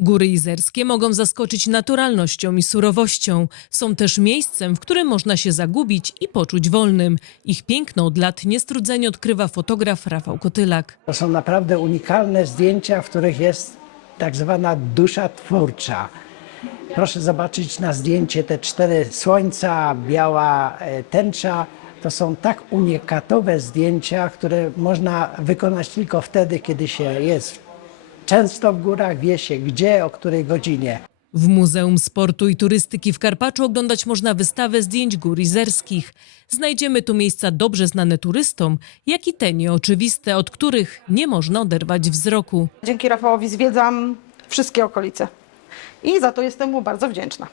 Góry Izerskie mogą zaskoczyć naturalnością i surowością. Są też miejscem, w którym można się zagubić i poczuć wolnym. Ich piękno od lat niestrudzenie odkrywa fotograf Rafał Kotylak. To są naprawdę unikalne zdjęcia, w których jest tak zwana dusza twórcza. Proszę zobaczyć na zdjęcie te cztery słońca, biała e, tęcza. To są tak unikatowe zdjęcia, które można wykonać tylko wtedy, kiedy się jest często w górach, wie się gdzie, o której godzinie. W Muzeum Sportu i Turystyki w Karpaczu oglądać można wystawę zdjęć gór izerskich. Znajdziemy tu miejsca dobrze znane turystom, jak i te nieoczywiste, od których nie można oderwać wzroku. Dzięki Rafałowi zwiedzam wszystkie okolice i za to jestem mu bardzo wdzięczna.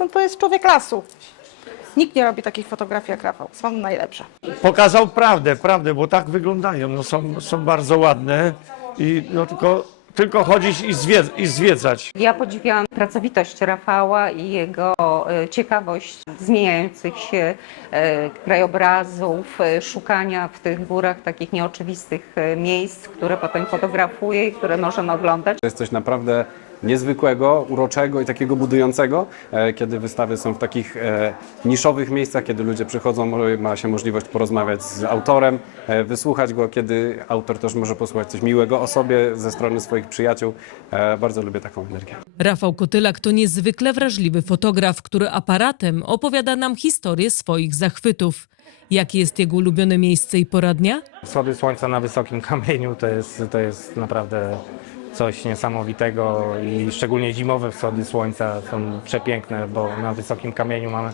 No, to jest człowiek lasu. Nikt nie robi takich fotografii jak Rafał. Są najlepsze. pokazał prawdę, prawdę, bo tak wyglądają. No są, są bardzo ładne i no tylko, tylko chodzić i, zwied- i zwiedzać. Ja podziwiałam pracowitość Rafała i jego e, ciekawość zmieniających się e, krajobrazów, e, szukania w tych górach takich nieoczywistych e, miejsc, które potem fotografuje i które możemy oglądać. To jest coś naprawdę niezwykłego, uroczego i takiego budującego, e, kiedy wystawy są w takich e, niszowych miejscach, kiedy ludzie przychodzą, ma się możliwość porozmawiać z autorem, e, wysłuchać go, kiedy autor też może posłuchać coś miłego o sobie ze strony swoich przyjaciół. Bardzo lubię taką energię. Rafał Kotylak to niezwykle wrażliwy fotograf, który aparatem opowiada nam historię swoich zachwytów. Jakie jest jego ulubione miejsce i pora dnia? Wschody słońca na wysokim kamieniu to jest, to jest naprawdę coś niesamowitego i szczególnie zimowe wschody słońca są przepiękne, bo na wysokim kamieniu mamy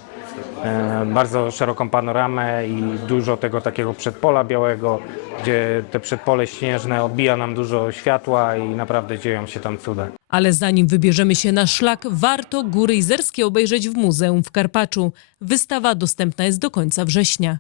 e, bardzo szeroką panoramę i dużo tego takiego przedpola białego, gdzie te przedpole śnieżne odbija nam dużo światła i naprawdę dzieją się tam cuda. Ale zanim wybierzemy się na szlak, warto Góry Izerskie obejrzeć w muzeum w Karpaczu. Wystawa dostępna jest do końca września.